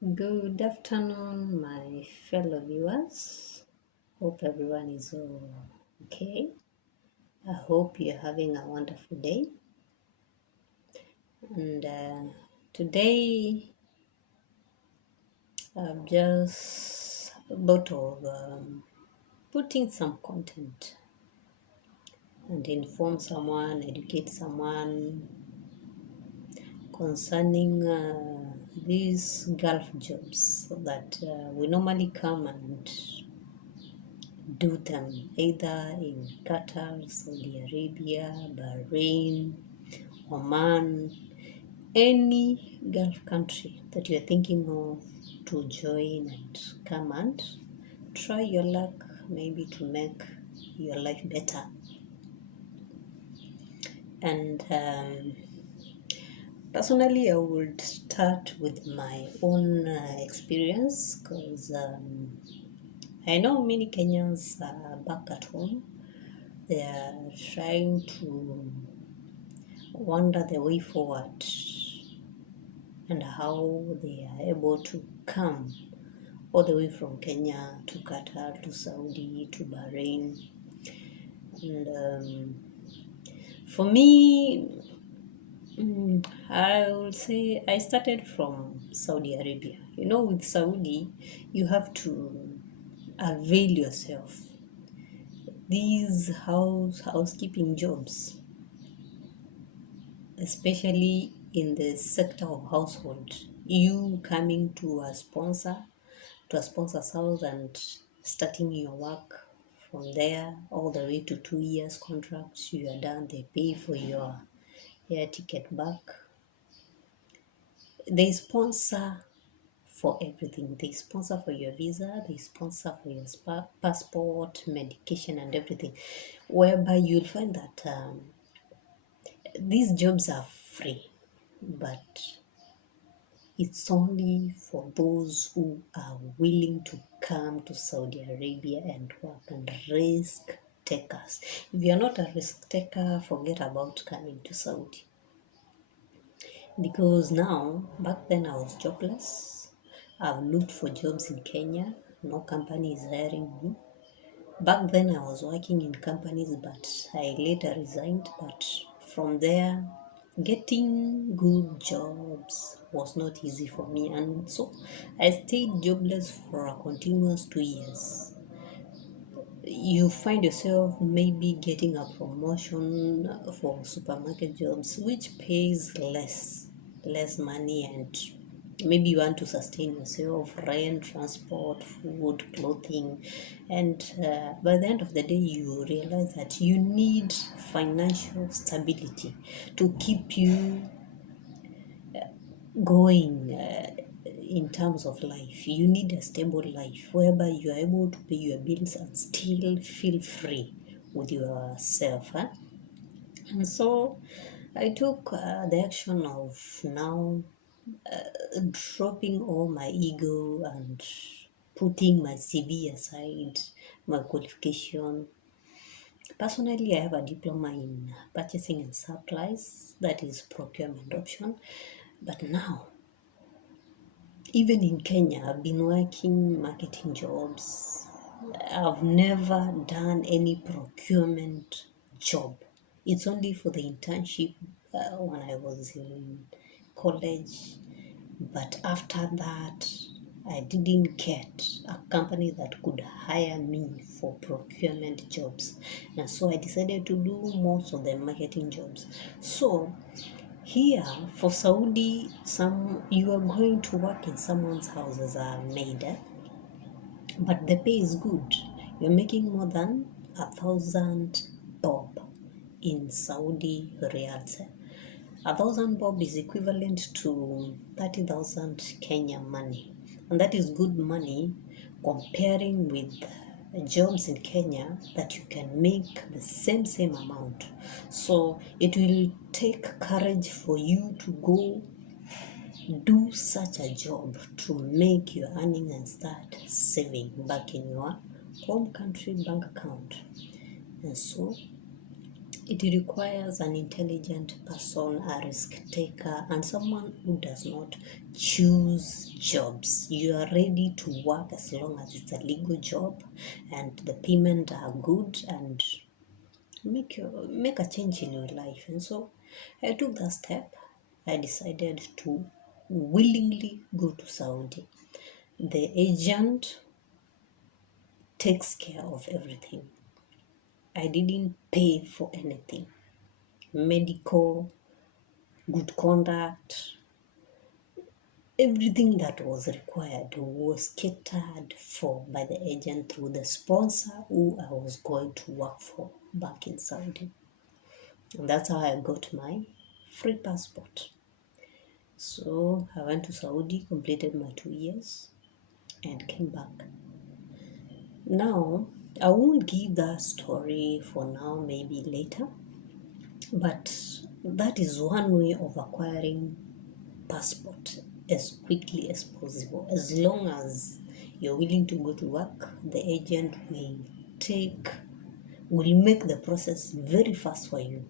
Good afternoon, my fellow viewers. Hope everyone is okay. I hope you're having a wonderful day. And today, I'm just about of putting some content and inform someone, educate someone concerning these Gulf jobs that we normally come and do them either in Qatar, Saudi Arabia, Bahrain, Oman, any Gulf country that you're thinking of to join and come and try your luck, maybe to make your life better. And personally, I would start with my own experience because I know many Kenyans back at home. They are trying to wonder the way forward and how they are able to come all the way from Kenya to Qatar to Saudi to Bahrain. And for me, I would say I started from Saudi Arabia. With Saudi, you have to avail yourself these housekeeping jobs, especially in the sector of household. You coming to a sponsor's house and starting your work from there all the way to 2 years contract. You are done, they pay for your air ticket back. They sponsor for everything. They sponsor for your visa, they sponsor for your passport, medication, and everything. Whereby you'll find that these jobs are free, but it's only for those who are willing to come to Saudi Arabia and work and risk takers. If you're not a risk taker, forget about coming to Saudi. Because now, back then I was jobless. I've looked for jobs in Kenya. No company is hiring me. Back then I was working in companies, but I later resigned. But from there, getting good jobs was not easy for me, and so I stayed jobless for a continuous 2 years. You find yourself maybe getting a promotion for supermarket jobs, which pays less money, and maybe you want to sustain yourself, rent, transport, food, clothing, and by the end of the day you realize that you need financial stability to keep you going in terms of life. You need a stable life whereby you are able to pay your bills and still feel free with yourself. And so I took the action of now dropping all my ego and putting my CV aside, my qualification. Personally, I have a diploma in purchasing and supplies, that is procurement option. But now, even in Kenya, I've been working marketing jobs. I've never done any procurement job. It's only for the internship when I was in college. But after that, I didn't get a company that could hire me for procurement jobs. And so I decided to do most of the marketing jobs. So here for Saudi, you are going to work in someone's house as a maid, but the pay is good. You're making more than 1,000 bob in Saudi riyals. 1,000 bob is equivalent to 30,000 Kenya money, and that is good money comparing with jobs in Kenya that you can make the same amount. So it will take courage for you to go do such a job to make your earning and start saving back in your home country bank account. And so it requires an intelligent person, a risk taker, and someone who does not choose jobs. You are ready to work as long as it's a legal job and the payment are good and make a change in your life. And so I took that step. I decided to willingly go to Saudi. The agent takes care of everything. I didn't pay for anything. Medical, good conduct, everything that was required was catered for by the agent through the sponsor who I was going to work for back in Saudi. And that's how I got my free passport. So I went to Saudi, completed my 2 years, and came back. Now, I won't give that story for now, maybe later, but that is one way of acquiring passport as quickly as possible. As long as you're willing to go to work, the agent will make the process very fast for you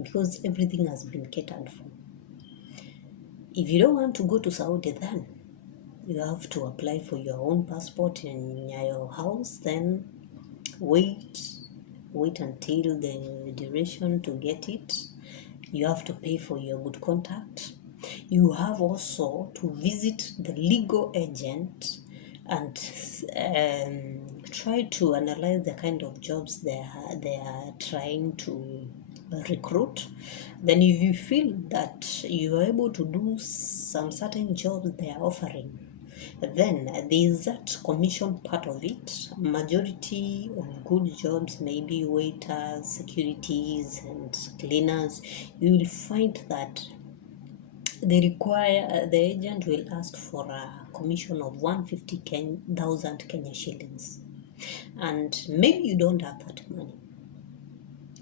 because everything has been catered for. If you don't want to go to Saudi, then you have to apply for your own passport in your house, then wait until the duration to get it. You have to pay for your good contact. You have also to visit the legal agent and try to analyze the kind of jobs they are trying to recruit. Then if you feel that you are able to do some certain jobs they are offering, then there is that commission part of it. Majority of good jobs, maybe waiters, securities and cleaners, you will find that they require the agent will ask for a commission of 150,000 Kenya shillings, and maybe you don't have that money,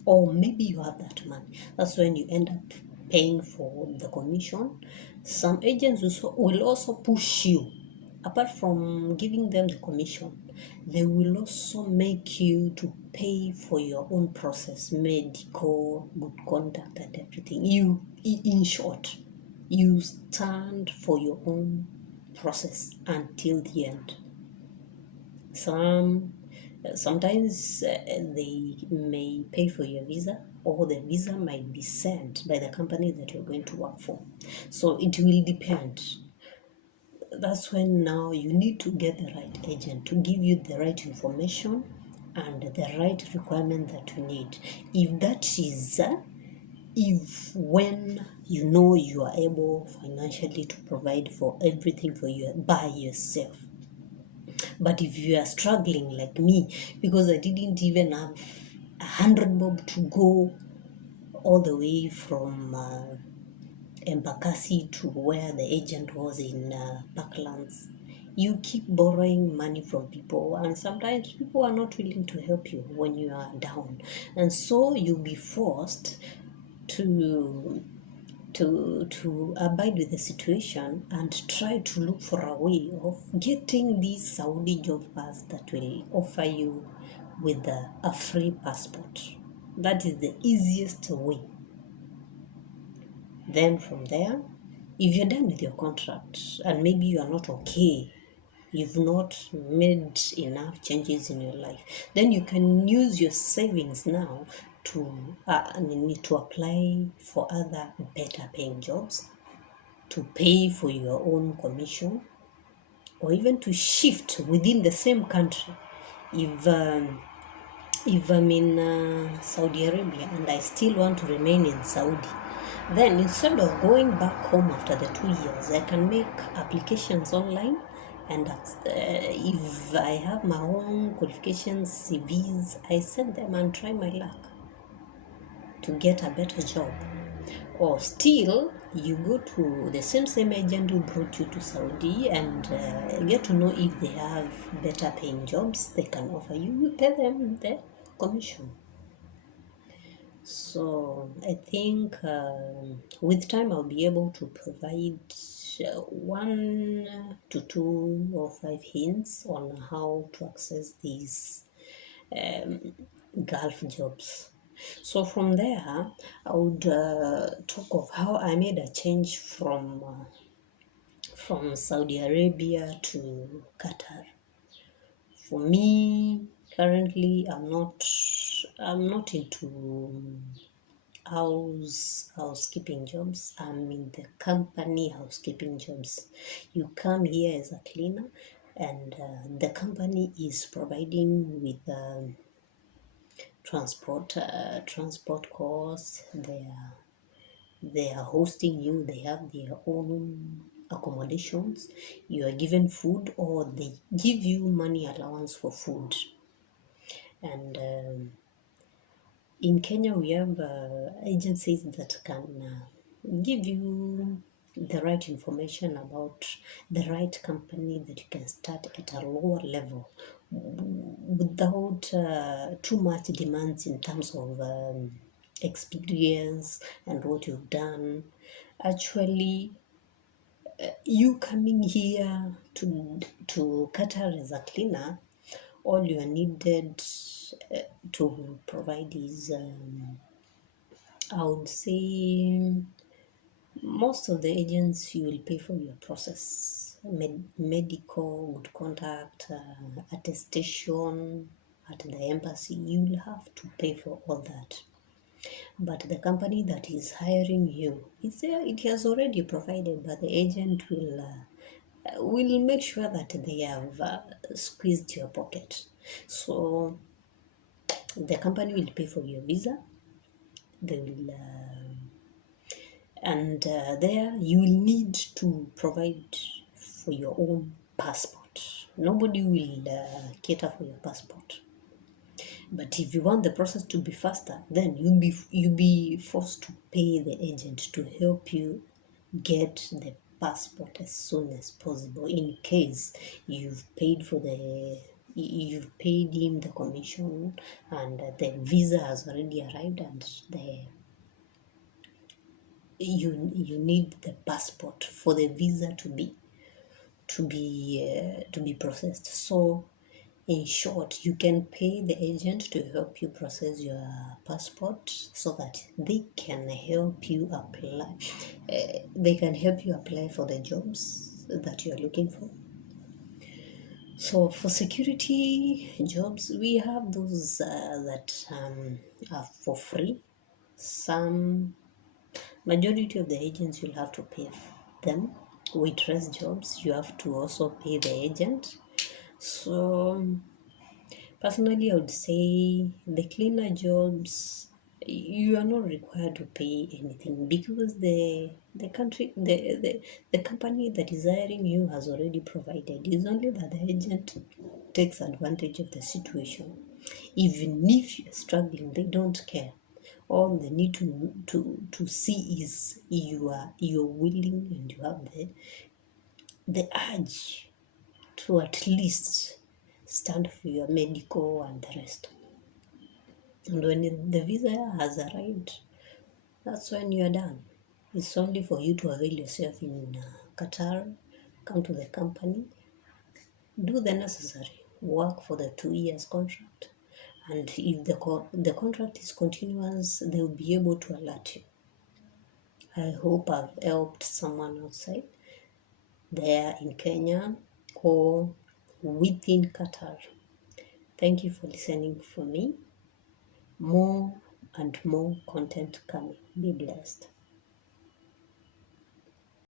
or maybe you have that money. That's when you end up paying for the commission. Some agents will also push you. Apart from giving them the commission, they will also make you to pay for your own process, medical, good conduct and everything. In short, you stand for your own process until the end. Sometimes they may pay for your visa, or the visa might be sent by the company that you're going to work for. So it will depend. That's when now you need to get the right agent to give you the right information and the right requirement that you need. If when you know you are able financially to provide for everything for you by yourself. But if you are struggling like me, because I didn't even have 100 bob to go all the way from Embakasi to where the agent was in Parklands, you keep borrowing money from people, and sometimes people are not willing to help you when you are down, and so you'll be forced to abide with the situation and try to look for a way of getting these Saudi job fairs that will offer you with a free passport. That is the easiest way. Then from there, if you're done with your contract and maybe you are not okay, you've not made enough changes in your life, then you can use your savings now to apply for other better paying jobs, to pay for your own commission, or even to shift within the same country. If I'm in Saudi Arabia and I still want to remain in Saudi, then instead of going back home after the 2 years, I can make applications online, and if I have my own qualifications, CVs, I send them and try my luck to get a better job. Or still, you go to the same agent who brought you to Saudi and get to know if they have better paying jobs they can offer you. You pay them the commission. So I think with time I'll be able to provide 1 to 2 or 5 hints on how to access these Gulf jobs. So from there, I would talk of how I made a change from from Saudi Arabia to Qatar. For me, currently, I'm not into housekeeping jobs. I'm in the company housekeeping jobs. You come here as a cleaner, and the company is providing with transport costs. They are hosting you. They have their own accommodations. You are given food, or they give you money allowance for food. And in Kenya, we have agencies that can give you the right information about the right company that you can start at a lower level without too much demands in terms of experience and what you've done. Actually, you coming here to Qatar as a cleaner, all you are needed to provide is, I would say, most of the agents, you will pay for your process, medical, good contact, attestation at the embassy. You will have to pay for all that. But the company that is hiring you, it's there, it has already provided, but the agent will make sure that they have squeezed your pocket. So the company will pay for your visa. They will and there you will need to provide for your own passport. Nobody will cater for your passport. But if you want the process to be faster, then you'll be forced to pay the agent to help you get the passport as soon as possible, in case you've paid him the commission, and the visa has already arrived, and you need the passport for the visa to be processed. So in short, you can pay the agent to help you process your passport, so that they can help you apply. They can help you apply for the jobs that you are looking for. So for security jobs, we have those that are for free. Some Majority of the agents, you'll have to pay them. Waitress jobs, you have to also pay the agent. So personally, I would say the cleaner jobs, you are not required to pay anything, because the company that is hiring you has already provided. It's only that the agent takes advantage of the situation. Even if you're struggling, they don't care. All they need to see is you're willing, and you have the urge to at least stand for your medical and the rest. And when the visa has arrived, that's when you're done. It's only for you to avail yourself in Qatar, come to the company, do the necessary work for the 2 years contract, and if the contract is continuous, they will be able to alert you. I hope I've helped someone outside there in Kenya or within Qatar. Thank you for listening for me. More and more content coming. Be blessed.